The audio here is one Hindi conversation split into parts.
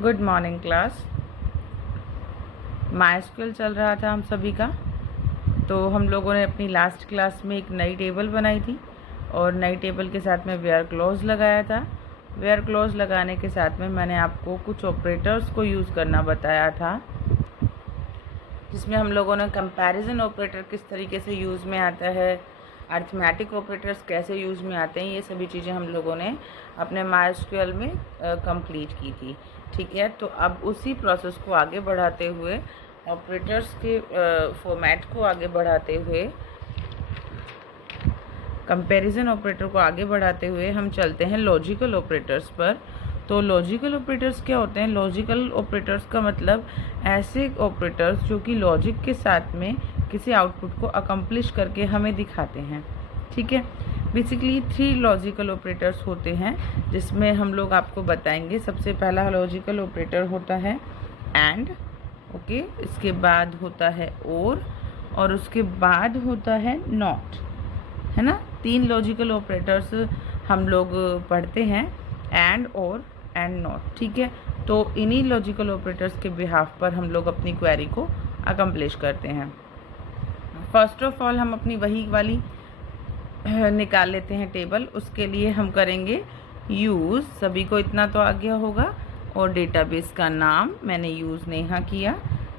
Good morning class. माइस्क्यूएल चल रहा था हम सभी का। तो हम लोगों ने अपनी लास्ट क्लास में एक नई टेबल बनाई थी और नई टेबल के साथ में वेयर क्लॉज लगाया था। वेयर क्लॉज लगाने के साथ में मैंने आपको कुछ ऑपरेटर्स को यूज़ करना बताया था, जिसमें हम लोगों ने कंपैरिजन ऑपरेटर किस तरीके से यूज़ में आता है, अरिथमेटिक ऑपरेटर्स कैसे यूज़ में आते हैं, ये सभी चीज़ें हम लोगों ने अपने माइस्क्यूएल में कंप्लीट की थी। ठीक है, तो अब उसी प्रोसेस को आगे बढ़ाते हुए, ऑपरेटर्स के फॉर्मेट को आगे बढ़ाते हुए, कंपैरिजन ऑपरेटर को आगे बढ़ाते हुए हम चलते हैं लॉजिकल ऑपरेटर्स पर। तो लॉजिकल ऑपरेटर्स क्या होते हैं? लॉजिकल ऑपरेटर्स का मतलब ऐसे ऑपरेटर्स जो कि लॉजिक के साथ में किसी आउटपुट को अकम्प्लिश करके हमें दिखाते हैं। ठीक है, बेसिकली 3 लॉजिकल ऑपरेटर्स होते हैं, जिसमें हम लोग आपको बताएंगे। सबसे पहला लॉजिकल ऑपरेटर होता है एंड, ओके, इसके बाद होता है और उसके बाद होता है नॉट, है ना। 3 लॉजिकल ऑपरेटर्स हम लोग पढ़ते हैं, एंड, और, एंड, नॉट। ठीक है, तो इन्हीं लॉजिकल ऑपरेटर्स के बिहाफ पर हम लोग अपनी क्वेरी को अकम्प्लिश करते हैं। फर्स्ट ऑफ ऑल हम अपनी वही वाली निकाल लेते हैं टेबल। उसके लिए हम करेंगे यूज़, सभी को इतना तो आ गया होगा, और डेटाबेस का नाम मैंने यूज़ नेहा किया,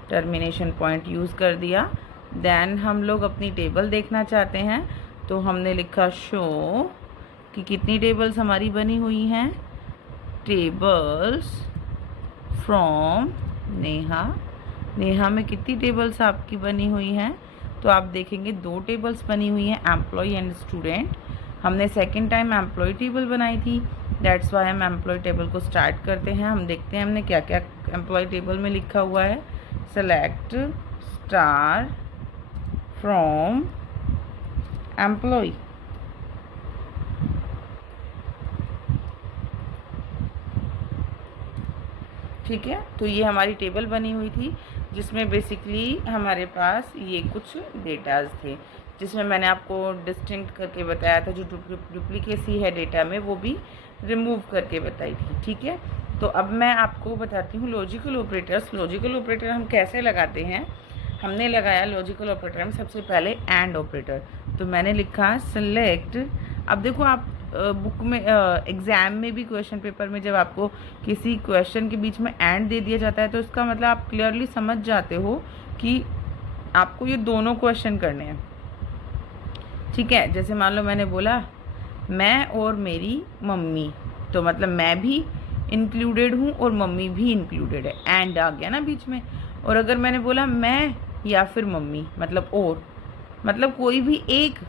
टर्मिनेशन पॉइंट यूज़ कर दिया। देन हम लोग अपनी टेबल देखना चाहते हैं, तो हमने लिखा शो कि कितनी टेबल्स हमारी बनी हुई हैं। टेबल्स फ्रॉम नेहा, नेहा में कितनी टेबल्स आपकी बनी हुई हैं? तो आप देखेंगे 2 टेबल्स बनी हुई हैं, एम्प्लॉय एंड स्टूडेंट। हमने सेकेंड टाइम एम्प्लॉय टेबल बनाई थी, दैट्स वाई हम एम्प्लॉय टेबल को स्टार्ट करते हैं। हम देखते हैं हमने क्या क्या एम्प्लॉय टेबल में लिखा हुआ है। सेलेक्ट स्टार फ्रॉम एम्प्लॉय, ठीक है। तो ये हमारी टेबल बनी हुई थी, जिसमें बेसिकली हमारे पास ये कुछ डेटाज थे, जिसमें मैंने आपको डिस्टिंक्ट करके बताया था। जो डुप्लीकेसी है डेटा में, वो भी रिमूव करके बताई थी। ठीक है, तो अब मैं आपको बताती हूँ लॉजिकल ऑपरेटर्स। लॉजिकल ऑपरेटर हम कैसे लगाते हैं? हमने लगाया लॉजिकल ऑपरेटर में सबसे पहले एंड ऑपरेटर। तो मैंने लिखा सेलेक्ट। अब देखो, आप बुक में एग्ज़ाम में भी क्वेश्चन पेपर में जब आपको किसी क्वेश्चन के बीच में एंड दे दिया जाता है, तो इसका मतलब आप क्लियरली समझ जाते हो कि आपको ये दोनों क्वेश्चन करने हैं। ठीक है, जैसे मान लो मैंने बोला मैं और मेरी मम्मी, तो मतलब मैं भी इंक्लूडेड हूँ और मम्मी भी इंक्लूडेड है, एंड आ गया ना बीच में। और अगर मैंने बोला मैं या फिर मम्मी, मतलब और, मतलब कोई भी एक,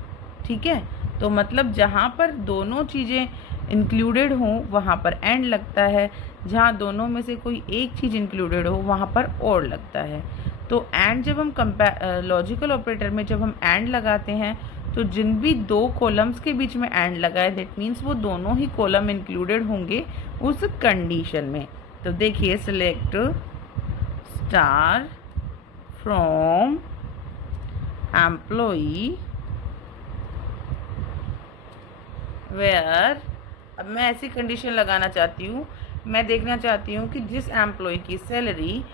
ठीक है, तो मतलब जहाँ पर दोनों चीज़ें इंक्लूडेड हों वहाँ पर एंड लगता है, जहाँ दोनों में से कोई एक चीज़ इंक्लूडेड हो वहाँ पर और लगता है। तो एंड जब हम लॉजिकल ऑपरेटर में जब हम एंड लगाते हैं, तो जिन भी 2 कॉलम्स के बीच में एंड लगा है, दैट मीन्स वो दोनों ही कॉलम इंक्लूडेड होंगे उस कंडीशन में। तो देखिए, select star from employee where, अब मैं ऐसी कंडीशन लगाना चाहती हूँ, मैं देखना चाहती हूँ कि जिस एम्प्लॉय की सैलरी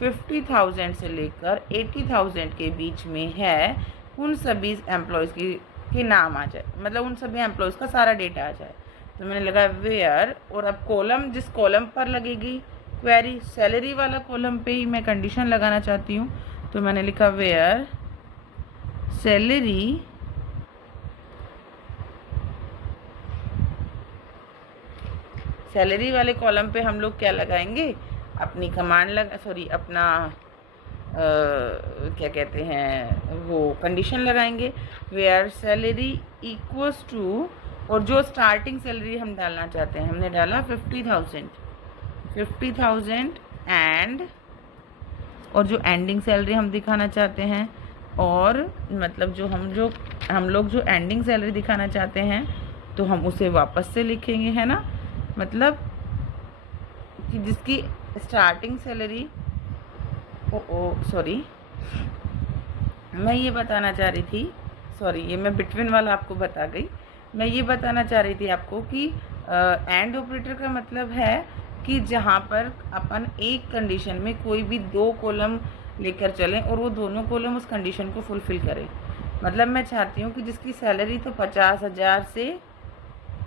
50,000 से लेकर 80,000 के बीच में है, उन सभी एम्प्लॉयज़ के नाम आ जाए, मतलब उन सभी एम्प्लॉयज़ का सारा डेटा आ जाए। तो मैंने लगा वेयर, और अब कॉलम, जिस कॉलम पर लगेगी क्वेरी, सैलरी वाला कॉलम पे ही मैं कंडीशन लगाना चाहती हूँ। तो मैंने लिखा वेयर सैलरी सैलरी वाले कॉलम पे हम लोग क्या लगाएंगे? अपनी कमांड अपना क्या कहते हैं, वो कंडीशन लगाएंगे, वेयर सैलरी इक्वल्स टू, और जो स्टार्टिंग सैलरी हम डालना चाहते हैं, हमने डाला 50,000 एंड, और जो एंडिंग सैलरी हम दिखाना चाहते हैं, और मतलब जो हम लोग जो एंडिंग सैलरी दिखाना चाहते हैं, तो हम उसे वापस से लिखेंगे, है ना। मतलब कि जिसकी स्टार्टिंग सैलरी, सॉरी, मैं ये बताना चाह रही थी, सॉरी, ये मैं बिटवीन वाला आपको बता गई। मैं ये बताना चाह रही थी आपको कि एंड ऑपरेटर का मतलब है कि जहाँ पर अपन एक कंडीशन में कोई भी 2 कॉलम लेकर चलें और वो दोनों कॉलम उस कंडीशन को फुलफ़िल करें। मतलब मैं चाहती हूँ कि जिसकी सैलरी तो 50,000 से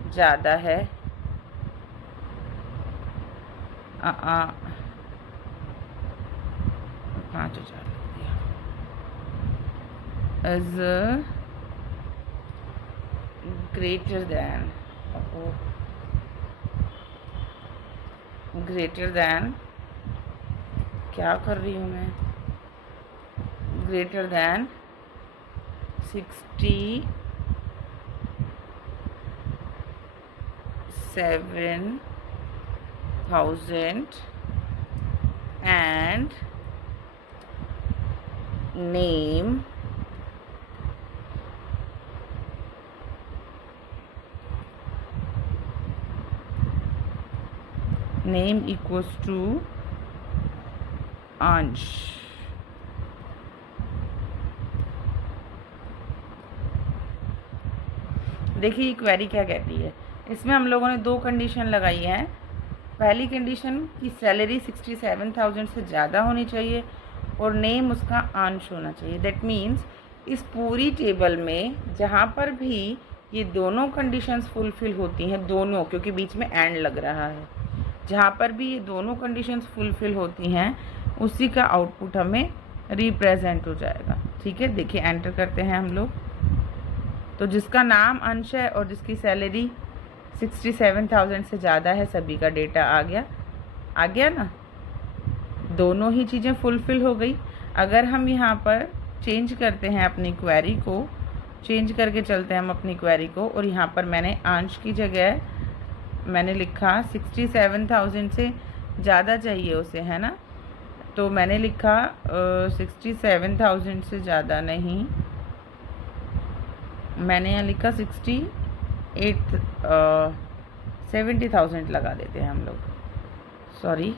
ज़्यादा है, 5,000 लिख दिया, इज ग्रेटर दैन क्या कर रही हूँ मैं, greater than 67,000 and name equals to अंश। देखिए ये क्वेरी क्या कहती है, इसमें हम लोगों ने 2 कंडीशन लगाई हैं। पहली कंडीशन की सैलरी 67,000 से ज़्यादा होनी चाहिए और नेम उसका अंश होना चाहिए। दैट मीन्स इस पूरी टेबल में जहाँ पर भी ये दोनों कंडीशंस फुलफ़िल होती हैं, दोनों, क्योंकि बीच में एंड लग रहा है, जहाँ पर भी ये दोनों कंडीशंस फुलफ़िल होती हैं उसी का आउटपुट हमें रिप्रेजेंट हो जाएगा। ठीक है, देखिए एंटर करते हैं हम लोग, तो जिसका नाम अंश है और जिसकी सैलरी 67,000 से ज़्यादा है, सभी का डेटा आ गया ना, दोनों ही चीज़ें फुलफ़िल हो गई। अगर हम यहाँ पर चेंज करते हैं अपनी क्वेरी को, चेंज करके चलते हैं हम अपनी क्वेरी को, और यहाँ पर मैंने अंश की जगह मैंने लिखा 67,000 से ज़्यादा चाहिए उसे, है ना, तो मैंने लिखा 67,000 से ज़्यादा नहीं, मैंने यहाँ लिखा 70,000 लगा देते हैं हम लोग, सॉरी,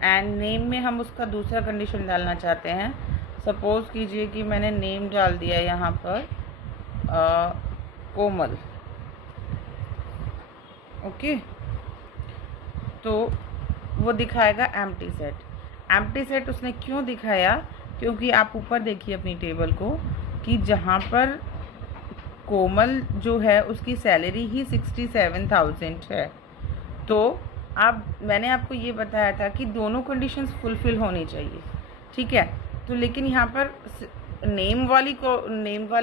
एंड नेम में हम उसका दूसरा कंडीशन डालना चाहते हैं। सपोज़ कीजिए कि मैंने नेम डाल दिया यहाँ पर कोमल, ओके, तो वो दिखाएगा एम्प्टी सेट। एम्प्टी सेट उसने क्यों दिखाया, क्योंकि आप ऊपर देखिए अपनी टेबल को कि जहाँ पर कोमल जो है उसकी सैलरी ही 67,000 है, तो अब मैंने आपको ये बताया था कि दोनों कंडीशंस फुलफ़िल होनी चाहिए। ठीक है, तो लेकिन यहाँ पर नेम वाली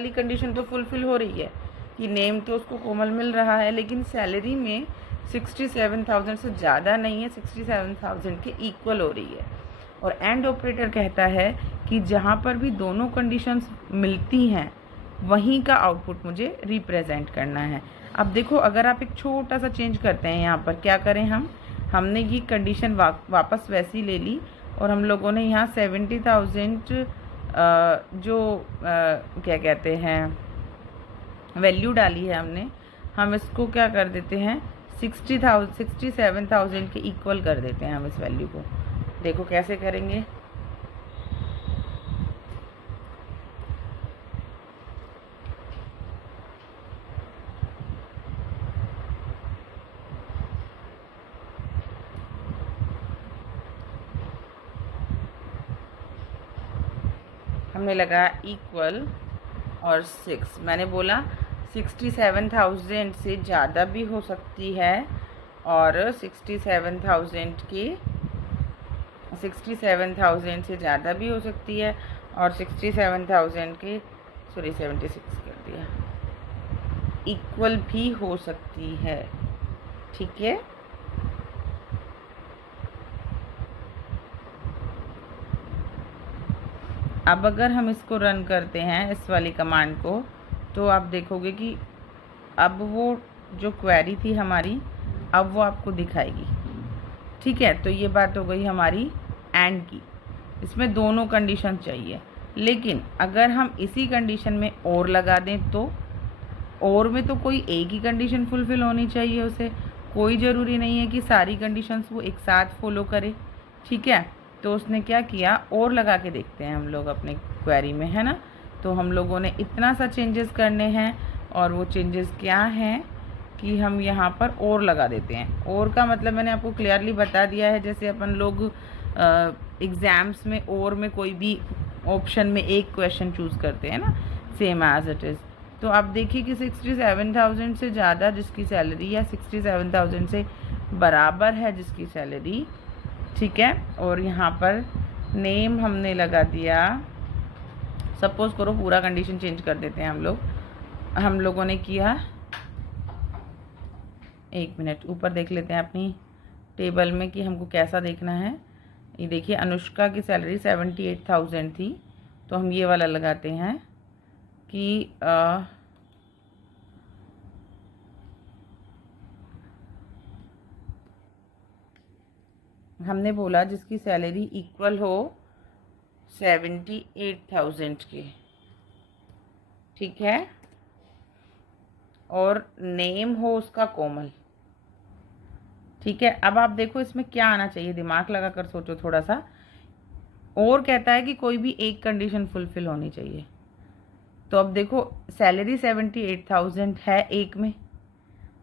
कंडीशन तो फुलफ़िल हो रही है कि नेम तो उसको कोमल मिल रहा है, लेकिन सैलरी में 67,000 से ज़्यादा नहीं है, 67,000 के इक्वल हो रही है। और एंड ऑपरेटर कहता है कि जहाँ पर भी दोनों कंडीशंस मिलती हैं वहीं का आउटपुट मुझे रिप्रेजेंट करना है। अब देखो, अगर आप एक छोटा सा चेंज करते हैं यहाँ पर, क्या करें हमने ये कंडीशन वापस वैसी ले ली और हम लोगों ने यहाँ 70,000 क्या कहते हैं वैल्यू डाली है हमने, हम इसको क्या कर देते हैं 67,000 के इक्वल कर देते हैं हम इस वैल्यू को। देखो कैसे करेंगे, हमने लगाया इक्वल और 6, मैंने बोला 67,000 से ज़्यादा भी हो सकती है और 67,000 से ज़्यादा भी हो सकती है और 67,000 के 76 कर दिया, इक्वल भी हो सकती है। ठीक है, अब अगर हम इसको रन करते हैं इस वाली कमांड को, तो आप देखोगे कि अब वो जो क्वेरी थी हमारी, अब वो आपको दिखाएगी। ठीक है, तो ये बात हो गई हमारी एंड की, इसमें दोनों कंडीशन चाहिए, लेकिन अगर हम इसी कंडीशन में और लगा दें तो और में तो कोई एक ही कंडीशन फुलफ़िल होनी चाहिए उसे, कोई ज़रूरी नहीं है कि सारी कंडीशंस वो एक साथ फॉलो करे। ठीक है, तो उसने क्या किया, और लगा के देखते हैं हम लोग अपने क्वेरी में, है ना। तो हम लोगों ने इतना सा चेंजेस करने हैं, और वो चेंजेस क्या हैं कि हम यहाँ पर और लगा देते हैं। और का मतलब मैंने आपको क्लियरली बता दिया है, जैसे अपन लोग एग्ज़ाम्स में और में कोई भी ऑप्शन में एक क्वेश्चन चूज़ करते हैं ना, सेम एज इट इज़। तो आप देखिए कि 67,000 से ज़्यादा जिसकी सैलरी, या 67,000 से बराबर है जिसकी सैलरी, ठीक है। और यहाँ पर नेम हमने लगा दिया, सपोज़ करो पूरा कंडीशन चेंज कर देते हैं हम लोगों ने किया। एक मिनट, ऊपर देख लेते हैं अपनी टेबल में कि हमको कैसा देखना है। ये देखिए, अनुष्का की सैलरी 78,000 थी, तो हम ये वाला लगाते हैं कि हमने बोला जिसकी सैलरी इक्वल हो 78,000 के, ठीक है, और नेम हो उसका कोमल, ठीक है। अब आप देखो इसमें क्या आना चाहिए, दिमाग लगा कर सोचो थोड़ा सा। और कहता है कि कोई भी एक कंडीशन फुलफिल होनी चाहिए। तो अब देखो सैलरी 78,000 है एक में,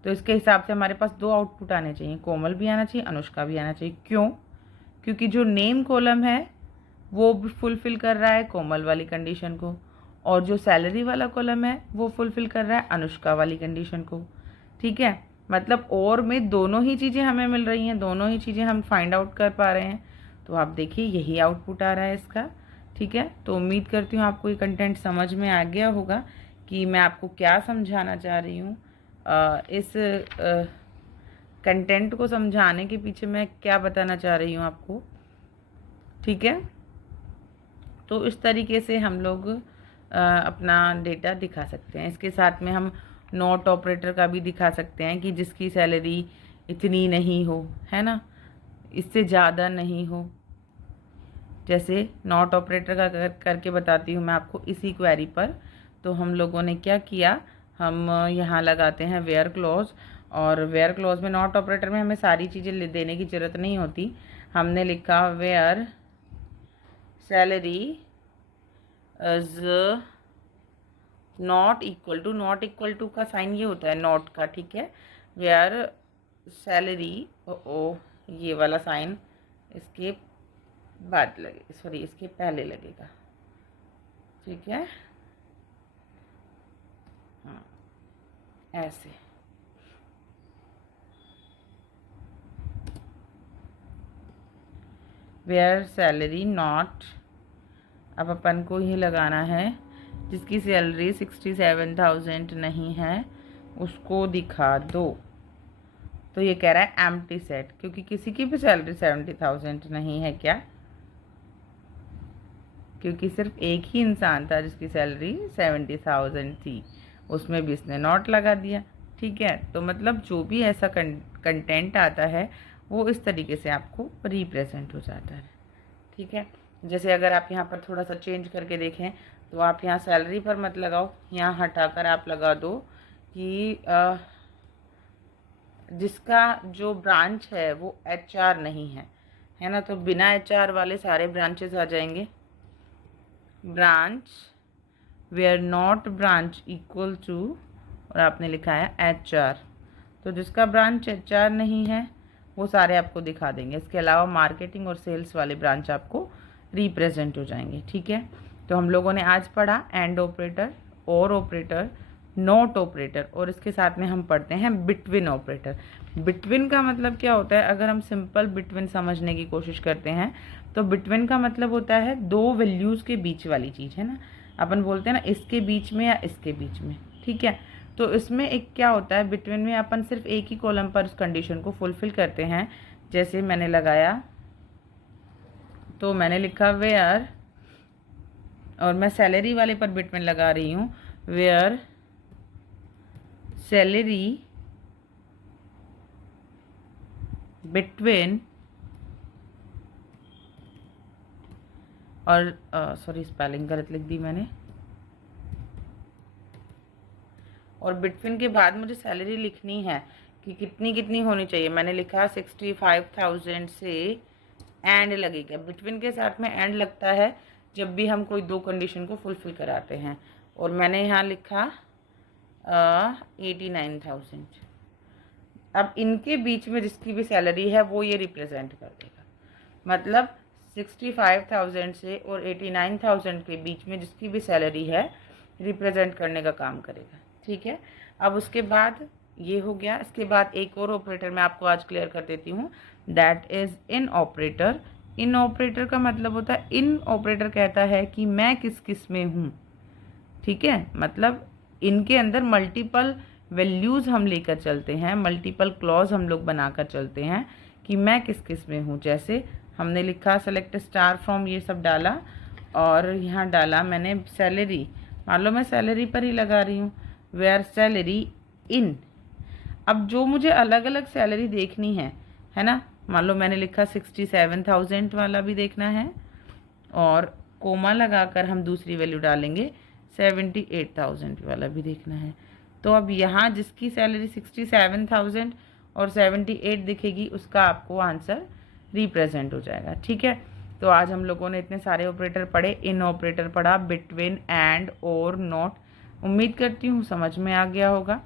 तो इसके हिसाब से हमारे पास दो आउटपुट आने चाहिए, कोमल भी आना चाहिए, अनुष्का भी आना चाहिए। क्यों? क्योंकि जो नेम कॉलम है वो भी फुलफ़िल कर रहा है कोमल वाली कंडीशन को, और जो सैलरी वाला कॉलम है वो फुलफ़िल कर रहा है अनुष्का वाली कंडीशन को, ठीक है। मतलब और में दोनों ही चीज़ें हमें मिल रही हैं, दोनों ही चीज़ें हम फाइंड आउट कर पा रहे हैं। तो आप देखिए यही आउटपुट आ रहा है इसका, ठीक है। तो उम्मीद करती हूँ आपको ये कंटेंट समझ में आ गया होगा कि मैं आपको क्या समझाना चाह रही हूँ। इस कंटेंट को समझाने के पीछे मैं क्या बताना चाह रही हूँ आपको, ठीक है। तो इस तरीके से हम लोग अपना डेटा दिखा सकते हैं। इसके साथ में हम नॉट ऑपरेटर का भी दिखा सकते हैं कि जिसकी सैलरी इतनी नहीं हो, है ना, इससे ज़्यादा नहीं हो। जैसे नॉट ऑपरेटर का करके बताती हूँ मैं आपको इसी क्वेरी पर। तो हम लोगों ने क्या किया, हम यहाँ लगाते हैं वेयर क्लॉज, और वेयर क्लॉज में नॉट ऑपरेटर में हमें सारी चीज़ें देने की ज़रूरत नहीं होती। हमने लिखा where salary is not equal to का साइन ये होता है नॉट का, ठीक है। वेयर सैलरी, ओ ये वाला साइन इसके बाद लगे, सॉरी इसके पहले लगेगा, ठीक है। हाँ, ऐसे वेयर सैलरी नॉट, अब अपन को ये लगाना है जिसकी सैलरी 67,000 नहीं है उसको दिखा दो। तो ये कह रहा है एम्प्टी सेट, क्योंकि किसी की भी सैलरी 70,000 नहीं है क्या, क्योंकि सिर्फ एक ही इंसान था जिसकी सैलरी 70,000 थी, उसमें भी इसने नॉट लगा दिया, ठीक है। तो मतलब जो भी ऐसा कंटेंट आता है वो इस तरीके से आपको रिप्रेजेंट हो जाता है, ठीक है। जैसे अगर आप यहाँ पर थोड़ा सा चेंज करके देखें तो आप यहाँ सैलरी पर मत लगाओ, यहाँ हटाकर आप लगा दो कि जिसका जो ब्रांच है वो HR नहीं है ना। तो बिना HR वाले सारे ब्रांचेस आ जाएंगे। Branch where not branch equal to, और आपने लिखा है HR, तो जिसका ब्रांच HR नहीं है वो सारे आपको दिखा देंगे। इसके अलावा मार्केटिंग और सेल्स वाले ब्रांच आपको रिप्रेजेंट हो जाएंगे, ठीक है। तो हम लोगों ने आज पढ़ा एंड ऑपरेटर, और ऑपरेटर, नॉट ऑपरेटर, और इसके साथ में हम पढ़ते हैं बिटवीन ऑपरेटर। बिटवीन का मतलब क्या होता है, अगर हम सिंपल बिटवीन समझने की कोशिश करते हैं तो बिटवीन का मतलब होता है दो वैल्यूज़ के बीच वाली चीज़, है ना। अपन बोलते हैं ना इसके बीच में या इसके बीच में, ठीक है। तो इसमें एक क्या होता है, बिटवीन में अपन सिर्फ एक ही कॉलम पर उस कंडीशन को फुलफिल करते हैं। जैसे मैंने लगाया, तो मैंने लिखा वेयर, और मैं सैलरी वाले पर बिटवीन लगा रही हूँ, वेयर सैलरी बिटवीन, और सॉरी स्पेलिंग गलत लिख दी मैंने, और बिटवीन के बाद मुझे सैलरी लिखनी है कि कितनी कितनी होनी चाहिए। मैंने लिखा 65,000 से एंड लगेगा। बिटवीन के साथ में एंड लगता है जब भी हम कोई दो कंडीशन को फुलफिल कराते हैं। और मैंने यहाँ लिखा 89,000। अब इनके बीच में जिसकी भी सैलरी है वो ये रिप्रेजेंट कर देगा, मतलब 65,000 से और 89,000 के बीच में जिसकी भी सैलरी है रिप्रेजेंट करने का काम करेगा। ठीक है, अब उसके बाद ये हो गया। इसके बाद एक और ऑपरेटर मैं आपको आज क्लियर कर देती हूँ, that is in operator. In operator का मतलब होता है, इन ऑपरेटर कहता है कि मैं किस किस में हूँ। ठीक है, मतलब इनके अंदर मल्टीपल वैल्यूज़ हम लेकर चलते हैं, मल्टीपल क्लॉज हम लोग बनाकर चलते हैं कि मैं किस किस में हूँ। जैसे हमने लिखा सेलेक्ट स्टार फ्रॉम, ये सब डाला और यहाँ डाला मैंने सैलरी। मान लो मैं सैलरी पर ही लगा रही हूँ, वेयर सैलरी इन। अब जो मुझे अलग अलग सैलरी देखनी है ना, मान लो मैंने लिखा 67,000 वाला भी देखना है और कोमा लगाकर हम दूसरी वैल्यू डालेंगे 78,000 वाला भी देखना है। तो अब यहाँ जिसकी सैलरी 67,000 और 78 दिखेगी उसका आपको आंसर रिप्रेजेंट हो जाएगा। ठीक है, तो आज हम लोगों ने इतने सारे ऑपरेटर पढ़े, इन ऑपरेटर पढ़ा, बिटवीन, एंड, और, नॉट। उम्मीद करती हूँ समझ में आ गया होगा।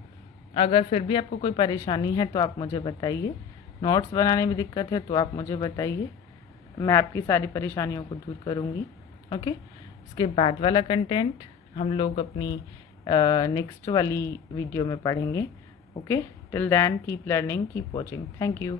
अगर फिर भी आपको कोई परेशानी है तो आप मुझे बताइए, नोट्स बनाने में दिक्कत है तो आप मुझे बताइए, मैं आपकी सारी परेशानियों को दूर करूँगी। ओके, इसके बाद वाला कंटेंट हम लोग अपनी नेक्स्ट वाली वीडियो में पढ़ेंगे। Okay, till then keep learning, keep watching. Thank you.